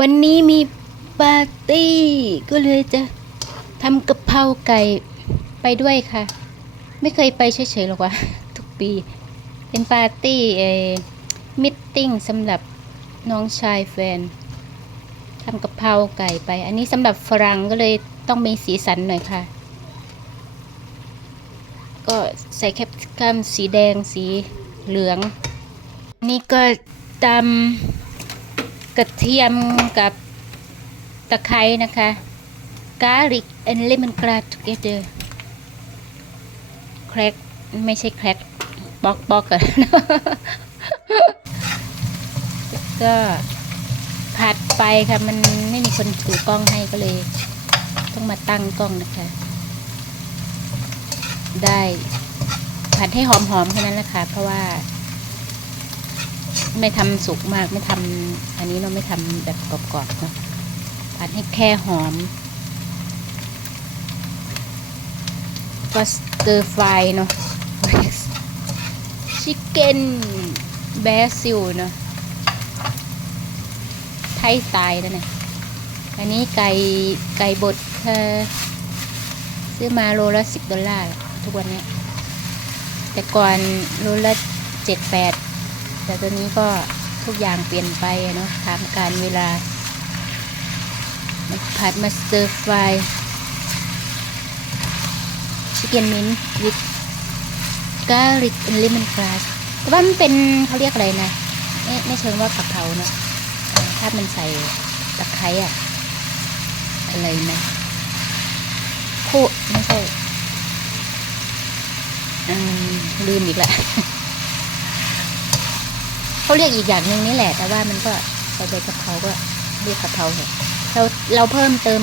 วันนี้มีปาร์ตี้ ก็เลยจะทำกะเพราไก่ไปด้วยค่ะ ไม่เคยไปเฉยๆหรอกวะทุกปี เป็นปาร์ตี้เอมิทติ้งสำหรับน้องชายแฟนทำกะเพราไก่ไป อันนี้สำหรับฝรั่งก็เลยต้องมีสีสันหน่อยค่ะ ก็ใส่แคปซิกัมสีแดงสีเหลือง นี่ก็ตำ กระเทียมกับตะไคร้นะคะ garlic and lemongrass together crack ไม่ใช่ crack บอกบอกกันก็ผัดไปค่ะมันไม่มีคนถือกล้องให้ก็เลย ต้องมาตั้งกล้องนะคะ ได้ผัดให้หอมๆแค่นั้นแหละค่ะเพราะว่า ไม่ทำสุกมากไม่ทำอันนี้เราไม่ทำแบบกรอบๆเนาะผัดให้แค่หอม ก็สเตอร์ฟรายเนาะชิคเก้นแบซิลเนาะไทยสไตล์นั่นน่ะอันนี้ไก่ไก่บดเธอซื้อมาโลละสิบดอลลาร์ทุกวันเนี้ยแต่ก่อนโลละเจ็ดแปด แต่ตอนนี้ก็ทุกอย่างเปลี่ยนไปเนาะตามการเวลาผัดมาสเตอร์ฟรายชิคเก้นมิ้นวิดกาลิกและเลมอนกราสแต่ว่ามันเป็นเขาเรียกอะไรนะไม่ไม่เชิงว่ากะเพราเนาะถ้ามันใส่ตะไคร้อะอะไรนะโคไม่ใช่ลืมอีกแล้ว เขาเรียกอีกอย่างหนึ่งนี่แหละ แต่ว่ามันก็ใส่ใบกะเพราก็เรียกกะเพราเหรอเราเราเพิ่มเติม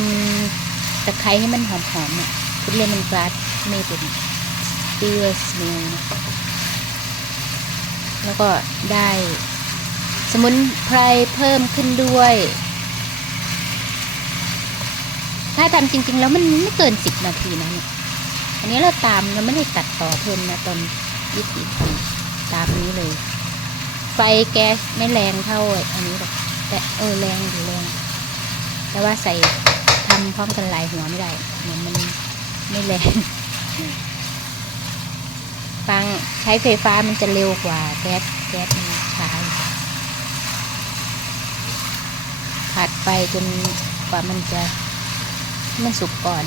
ตะไคร้ให้มันหอมๆเนี่ยทุเรียนมันกราดไม่เป็นสตีลสเมลแล้วก็ได้สมุนไพรเพิ่มขึ้นด้วย ถ้าทำจริง ๆ แล้วมันไม่เกินสิบนาทีนะเนี่ยอันนี้เราตามเราไม่ได้ตัดต่อเพิ่มนะตอนวิธีทำตามนี้เลย ไฟแก๊สไม่แรงเท่าอันนี้หรอกแต่เออแรงอยู่แรงแต่ว่าใส่ทำพร้อมกันหลายหัวไม่ได้เหมือนมันไม่แรงฟังใช้ไฟฟ้ามันจะเร็วกว่าแก๊สแก๊สมันช้าผัดไปจนกว่ามันจะมันสุกก่อน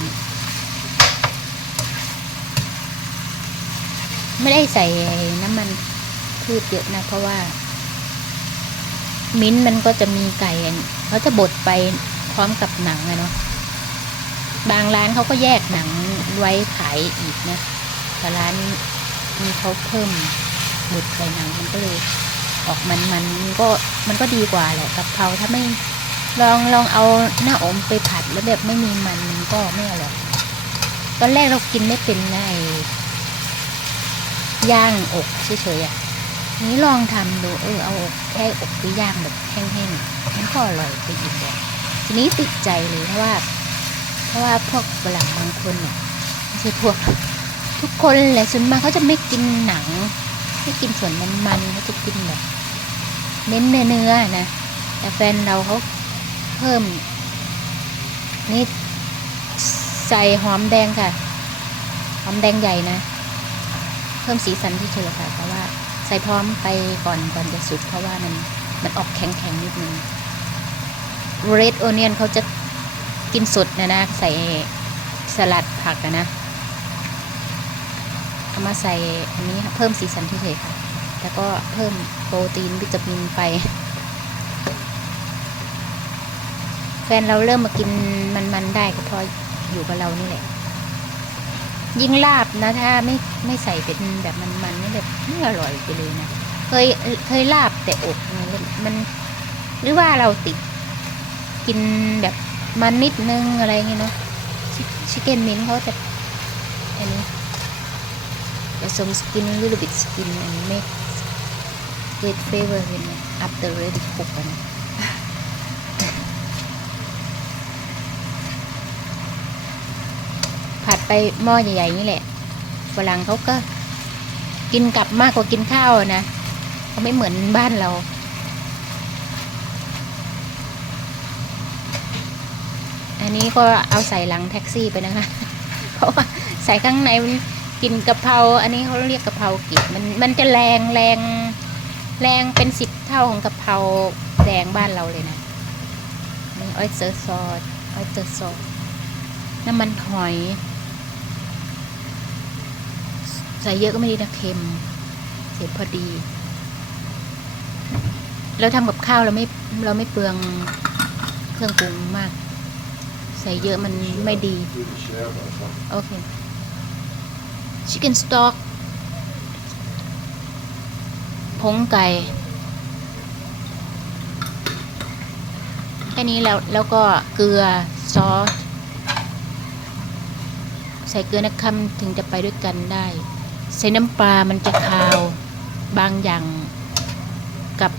ไม่ได้ใส่น้ำมัน พืชเยอะนะ เพราะว่า มิ้นท์มันก็จะมีไก่เขาจะบดไปพร้อมกับหนังอะเนาะบางร้านเขาก็แยกหนังไว้ขายอีกนะแต่ร้านนี้เขาเพิ่มบดใส่หนังมันก็เลยออกมันมันมันก็มันก็ดีกว่าแหละกับเพราถ้าไม่ลองลองเอาหน้าอมไปผัดแล้วแบบไม่มีมันมันก็ไม่อร่อยตอนแรกเรากินไม่เป็นไงย่างอกเฉยๆอะ นี้ลองทำดูเออเอาแค่อกไปย่างแบบแห้งๆมันก็อร่อยไปอีกแบบทีนี้ติดใจเลยเพราะว่า เพราะว่าพวกฝรั่งบางคนเนี่ยไม่ใช่พวกทุกคนแหละส่วนมากเขาจะไม่กินหนัง ไม่กินส่วนมันๆเขาจะกินแบบเน้นเนื้อๆนะแต่แฟนเราเขาเพิ่มนี่ใส่หอมแดงค่ะ หอมแดงใหญ่นะ เพิ่มสีสันที่เฉยค่ะเพราะว่า ใส่พร้อมไปก่อนก่อนจะสุกเพราะว่ามันมันออกแข็งๆนิดนึง red onion เขาจะกินสดนะนะ ใส่สลัดผักนะเอามาใส่อันนี้เพิ่มสีสันเฉยๆค่ะ แล้วก็เพิ่มโปรตีนวิตามินไป แฟนเราเริ่มมากินมันๆได้ก็เพราะอยู่กับเรานี่แหละ ยิ่งลาบนะ ถ้าไม่ไม่ใส่เป็นแบบมันๆนี่แบบไม่อร่อยไปเลยนะเคยเคยลาบแต่อกมัน หรือว่าเราติด กินแบบมันนิดนึงอะไรเงี้ยเนาะชิคเก้นมิ้นเขาจะอันนี้ผสมสกิน little bit skin and make great flavor when after ready cook อะนะ ผัด ไปหม้อใหญ่ๆนี่แหละฝรั่งเขาก็กินกลับมากกว่ากินข้าวนะเขาไม่เหมือนบ้านเรา อันนี้ก็เอาใส่หลังแท็กซี่ไปนะคะ เพราะว่าใส่ข้างในมันกินกะเพราอันนี้เขาเรียกกะเพรากิบมันมันจะแรงแรงแรงเป็นสิบเท่าของกะเพราแดงบ้านเราเลยนะนี่ออยเซอร์ซอสออยเซอร์ซอสน้ำมันหอย ส่เยอะก็ไม่ดีนะเค็ม เสร็จพอดี เราทำกับข้าวเราไม่เราไม่เปลืองเครื่องปรุงมาก ใส่เยอะมันไม่ดี โอเค chicken stock ผงไก่แค่นี้แล้วแล้วก็เกลือซอส ใส่เกลือนะครับถึงจะไปด้วยกันได้ ใส่น้ำปลามันจะคาวบางอย่างกับ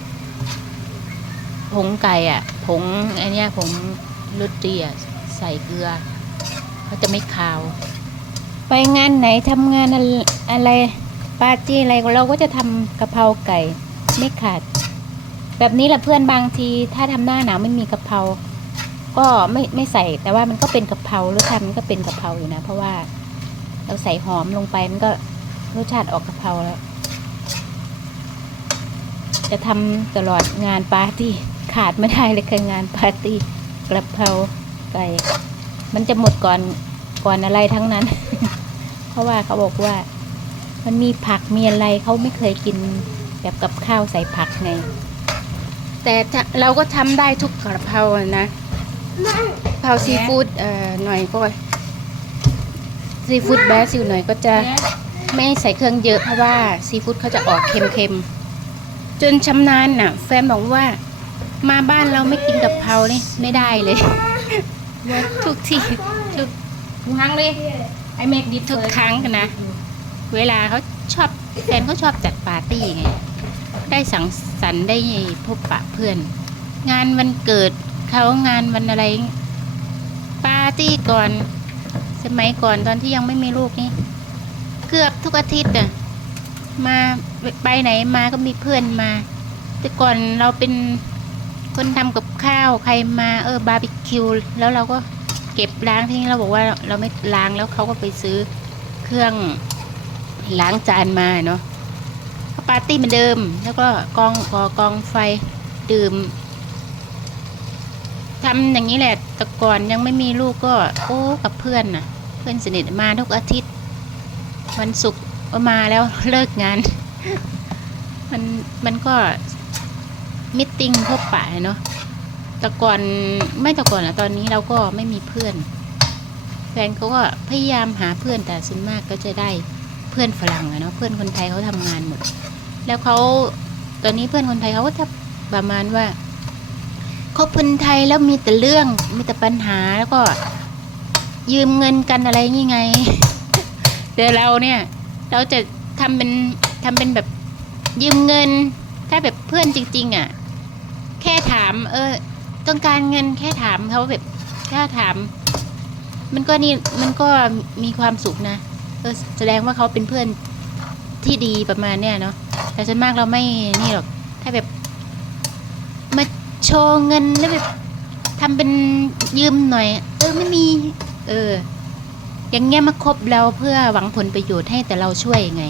ผงไก่อะ ผงอเนี้ยผงรสดีอะใส่เกลือเขาจะไม่คาว ไปงานไหนทำงานอะไรอะไรปาร์ตี้อะไรเราก็จะทำกะเพราไก่ไม่ขาด แบบนี้แหละเพื่อนบางที ถ้าทำหน้าหนาวไม่มีกะเพราก็ไม่ไม่ใส่แต่ว่ามันก็เป็นกะเพราหรือทำมันก็เป็นกะเพราอยู่นะ เพราะว่าเราใส่หอมลงไปมันก็ รสชาติออกกะเพราแล้ว จะทำตลอดงานปาร์ตี้ขาดไม่ได้เลยคืองานปาร์ตี้กระเพราไก่ มันจะหมดก่อนก่อนอะไรทั้งนั้น เพราะว่าเขาบอกว่า มันมีผักมีอะไรเขาไม่เคยกินแบบกับข้าวใส่ผักไง แต่เราก็ทำได้ทุกกระเพราอะนะเพราซีฟู้ดเอ่อหน่อยก็ซีฟู้ดแบซิลหน่อยก็จะ ไม่ใส่เครื่องเยอะเพราะว่าซีฟู้ดเขาจะออกเค็มๆ จนชำนาญน่ะ แฟนบอกว่า มาบ้านเราไม่กินกะเพรานี่ไม่ได้เลย ทุกที่ทุกทุกครั้งเลยไอเมกดิทุกครั้งนะ เวลาเขาชอบแฟนเขาชอบจัดปาร์ตี้ไงได้สังสรรค์ได้พบปะเพื่อน งานวันเกิดเขางานวันอะไร ปาร์ตี้ก่อน สมัยก่อนตอนที่ยังไม่มีลูกนี่ เกือบทุกอาทิตย์อะมาไปไหนมาก็มีเพื่อนมา แต่ก่อนเราเป็นคนทำกับข้าวใครมาเออบาร์บีคิวแล้วเราก็เก็บล้างที่นี่เราบอกว่าเราไม่ล้างแล้วเขาก็ไปซื้อเครื่องล้างจานมาเนาะปาร์ตี้เหมือนเดิม แล้วก็กองก่อกองไฟดื่มทำอย่างนี้แหละแต่ก่อนยังไม่มีลูกก็ โอ้กับเพื่อนน่ะ เพื่อนสนิทมาทุกอาทิตย์ วันศุกร์ก็มาแล้วเลิกงาน มันมันก็มิทติ้งพบปะเนาะแต่ก่อนไม่แต่ก่อนอะตอนนี้เราก็ไม่มีเพื่อน แฟนเขาก็พยายามหาเพื่อนแต่ส่วนมากก็จะได้เพื่อนฝรั่งอะเนาะเพื่อนคนไทยเขาทำงานหมด แล้วเขาตอนนี้เพื่อนคนไทยเขาก็จะประมาณว่าคบคนไทยแล้วมีแต่เรื่องมีแต่ปัญหาแล้วก็ยืมเงินกันอะไรงี้ไง แต่เราเนี่ย เราจะทำเป็นทำเป็นแบบยืมเงิน ถ้าแบบเพื่อนจริง ๆอะ แค่ถาม เออ ต้องการเงินแค่ถามเขาแบบแค่ถาม มันก็นี่มันก็มีความสุขนะเออแสดงว่าเขาเป็นเพื่อนที่ดีประมาณเนี้ยเนาะแต่ส่วนมากเราไม่นี่หรอก ถ้าแบบมาโชว์เงินแล้วแบบทำเป็นยืมหน่อย เออไม่มี เออ อย่างเงี้ยมาคบเราเพื่อหวังผลประโยชน์ให้แต่เราช่วยยังไง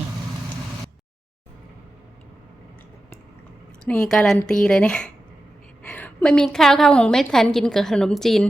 นี่การันตีเลยเนี่ย ไม่มีข้าวข้าวหงไม่ทันกินกับขนมจีน